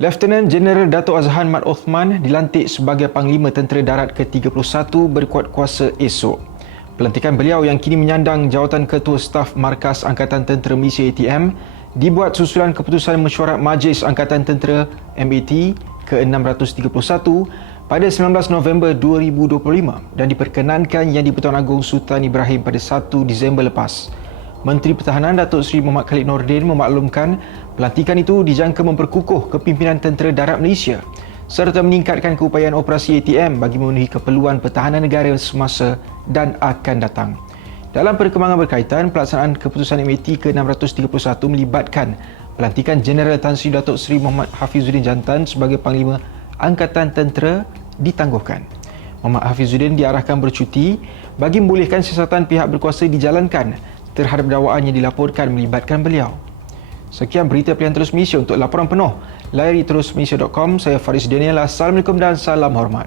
Lieutenant Jeneral Dato' Azhan Mat Othman dilantik sebagai Panglima Tentera Darat ke-31 berkuat kuasa esok. Pelantikan beliau yang kini menyandang jawatan Ketua Staf Markas Angkatan Tentera Malaysia ATM dibuat susulan keputusan mesyuarat Majlis Angkatan Tentera MAT ke-631 pada 19 November 2025 dan diperkenankan Yang di-Pertuan Agong Sultan Ibrahim pada 1 Disember lepas. Menteri Pertahanan Datuk Seri Muhammad Khalid Nordin memaklumkan pelantikan itu dijangka memperkukuh kepimpinan Tentera Darat Malaysia serta meningkatkan keupayaan operasi ATM bagi memenuhi keperluan pertahanan negara semasa dan akan datang. Dalam perkembangan berkaitan, pelaksanaan keputusan MAT ke-631 melibatkan pelantikan Jeneral Tan Sri Datuk Seri Muhammad Hafizuddin Jantan sebagai Panglima Angkatan Tentera ditangguhkan. Muhammad Hafizuddin diarahkan bercuti bagi membolehkan siasatan pihak berkuasa dijalankan terhadap dakwaan yang dilaporkan melibatkan beliau. Sekian berita pilihan Terus Malaysia untuk laporan penuh. Layari terusmalaysia.com. Saya Faris Daniel. Assalamualaikum dan salam hormat.